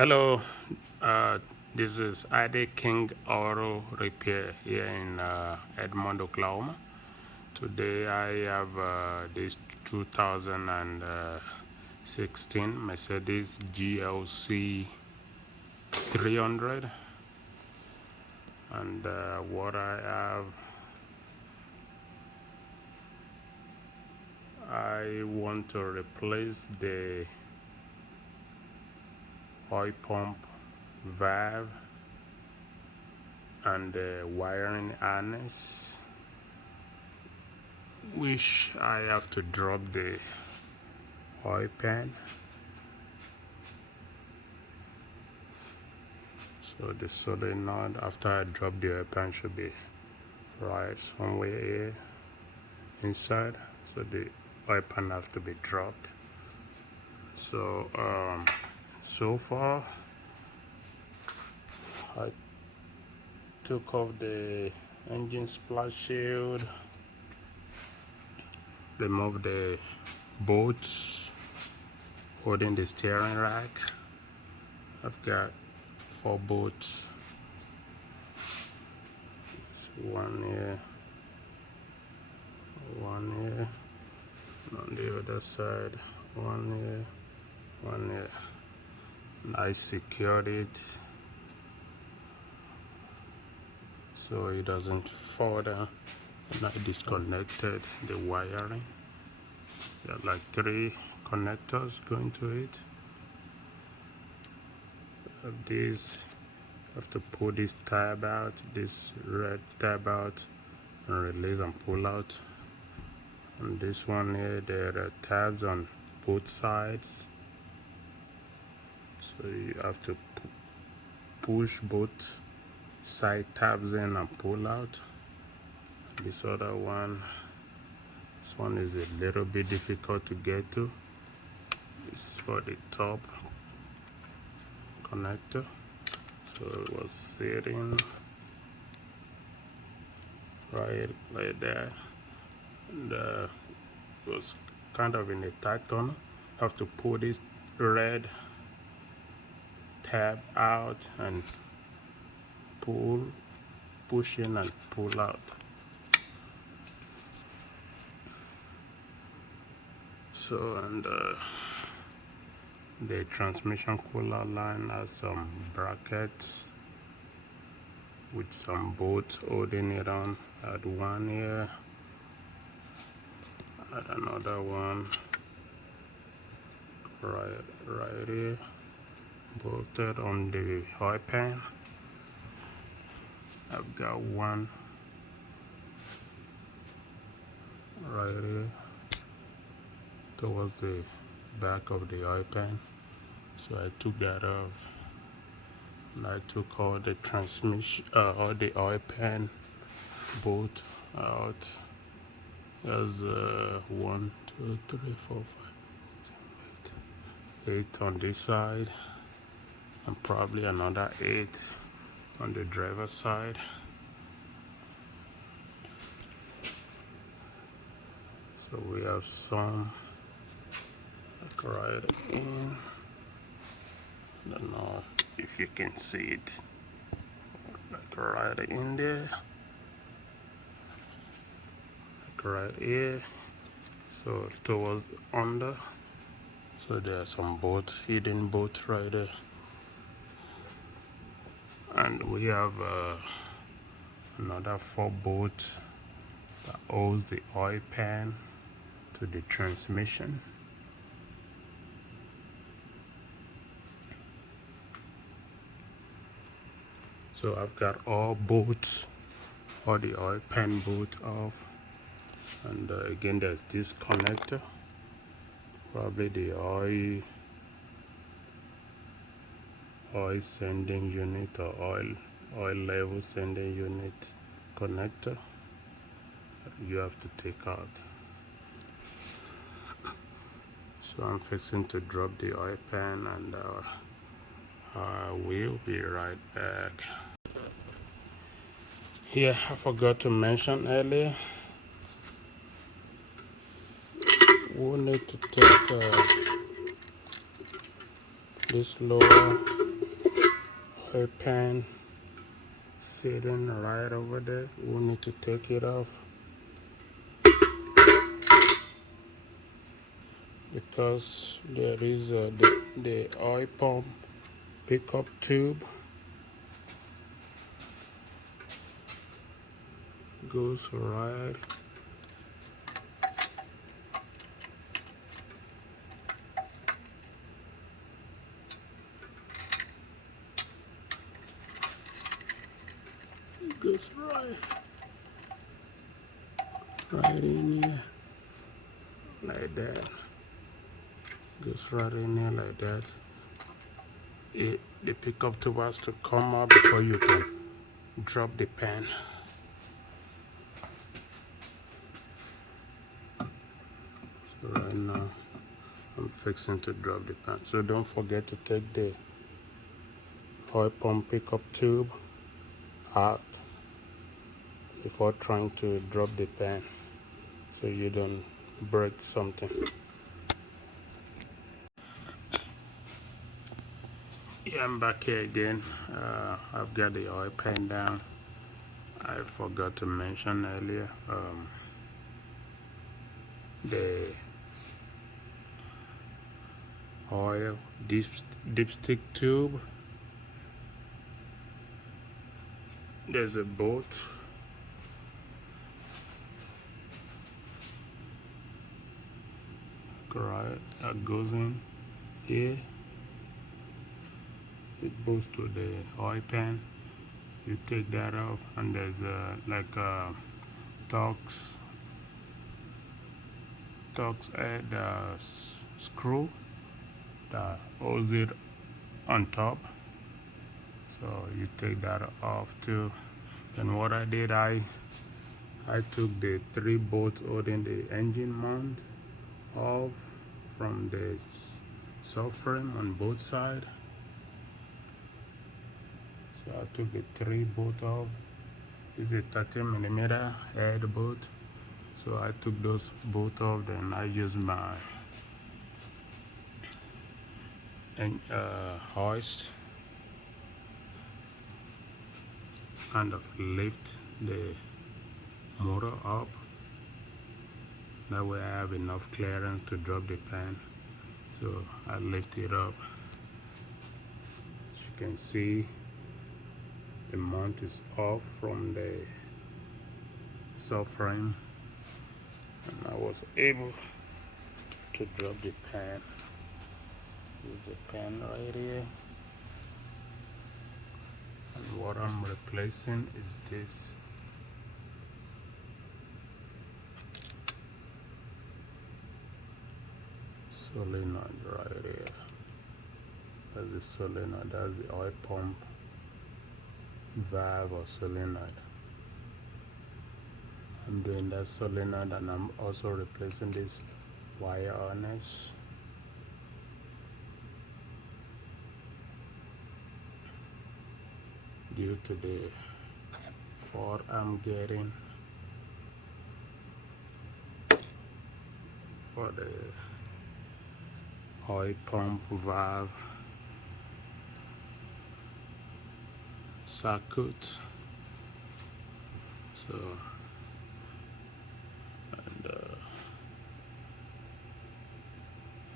Hello, uh, this is Ade King Auto Repair here in Edmond, Oklahoma. Today I have this 2016 Mercedes GLC 300, and what I want to replace the oil pump valve and the wiring harness, which I have to drop the oil pan. So the solenoid, after I drop the oil pan, should be right somewhere here inside. So the oil pan has to be dropped. So so far I took off the engine splash shield, remove the bolts holding the steering rack. I've got 4 bolts, one here, one here, on the other side, one here, one here. And I secured it so it doesn't fall down, and I disconnected the wiring. There are like 3 connectors going to it. These have to pull this tab out, this red tab out, and release and pull out. And this one here, there are tabs on both sides, so you have to push both side tabs in and pull out. This other one, this one is a little bit difficult to get to. It's for the top connector, so it was sitting right there, and it was kind of in a tight corner. Have to pull this red tab out and push in and pull out. So, and the transmission cooler line has some brackets with some bolts holding it on. Add one here, add another one right here, bolted on the oil pan. I've got one right here towards the back of the oil pan, so I took that off, and I took all the transmission, all the oil pan bolt out. There's 1, 2, 3, 4, 5, 8 on this side, and probably another 8 on the driver's side. So we have some like right in. I don't know if you can see it, like right in there, like right here, so towards under. So there are some bolts, hidden bolts right there, and we have another 4 bolts that holds the oil pan to the transmission. So I've got all bolts, all the oil pan bolt off, and again there's this connector, probably the oil sending unit or oil level sending unit connector that you have to take out. So I'm fixing to drop the oil pan, and I will be right back. Here, I forgot to mention earlier, we'll need to take this lower oil pan sitting right over there. We need to take it off because there is the oil pump pickup tube goes right goes right in here like that. Goes right in here like that. The pickup tube has to come up before you can drop the pan. So right now I'm fixing to drop the pan. So don't forget to take the oil pump pickup tube out before trying to drop the pan so you don't break something. Yeah, I'm back here again. I've got the oil pan down. I forgot to mention earlier the oil dipstick tube. There's a bolt right that goes in here. It goes to the oil pan. You take that off, and there's like a Torx head screw that holds it on top. So you take that off too. And what I did, I took the 3 bolts holding the engine mount off from the subframe on both sides. So I took the 3 bolt off. It's a 30mm head bolt. So I took those both off. Then I used my hoist kind of lift the motor up. That way I have enough clearance to drop the pan. So I lift it up. As you can see, the mount is off from the subframe, and I was able to drop the pan. This is the pan right here, and what I'm replacing is this solenoid right here. That's the solenoid. That's the oil pump valve or solenoid. I'm doing that solenoid, and I'm also replacing this wire harness. Due to the fault I'm getting for the oil pump valve circuit. So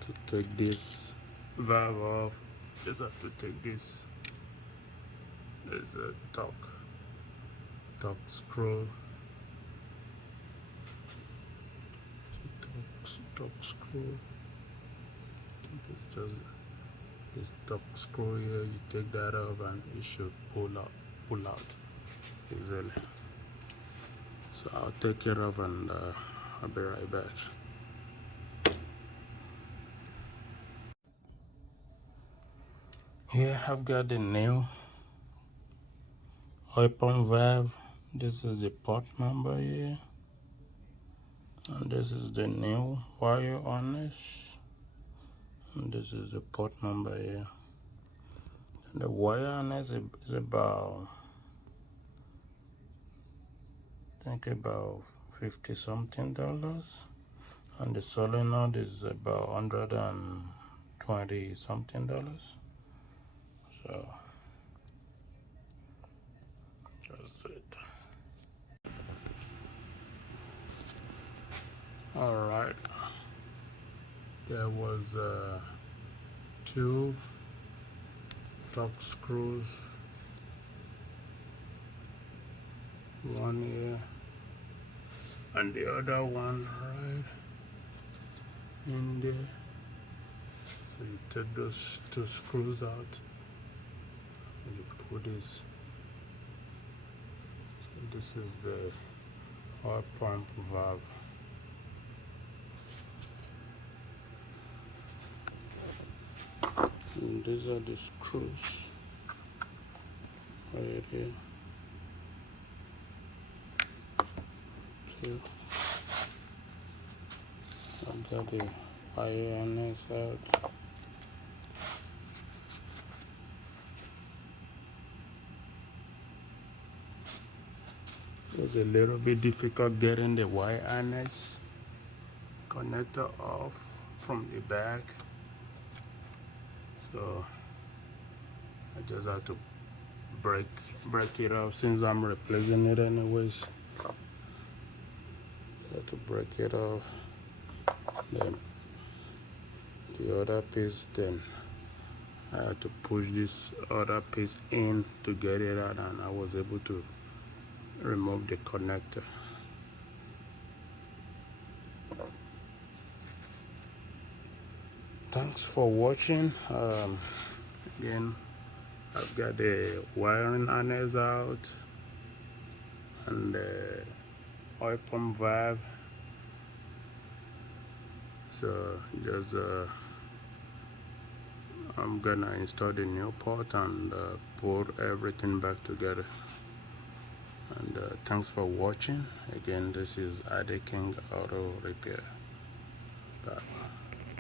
to take this valve off, just have to take this. There's a torque screw. Torque screw. I think it's just this torque screw here. You take that off, and it should pull out easily. So I'll take it off, and I'll be right back. Here I've got the new oil pump valve. This is the port number here, and this is the new wire harness, and this is the port number here. And the wire harness is about, I think about $50 something, and the solenoid is about $120 something. So That's it. All right. There was two torque screws, one here and the other one right in there. So you take those two screws out and you put this. So this is the oil pump valve. And these are the screws right here. Two. I've got the wire on this out. It was a little bit difficult getting the wire harness connector off from the back, so I just had to break it off since I'm replacing it anyways. I had to break it off, then the other piece, then I had to push this other piece in to get it out, and I was able to remove the connector. Thanks for watching. Again, I've got the wiring harness out and the oil pump valve. So just I'm gonna install the new part and put everything back together. And thanks for watching. Again, this is Ade King Auto Repair. Bye.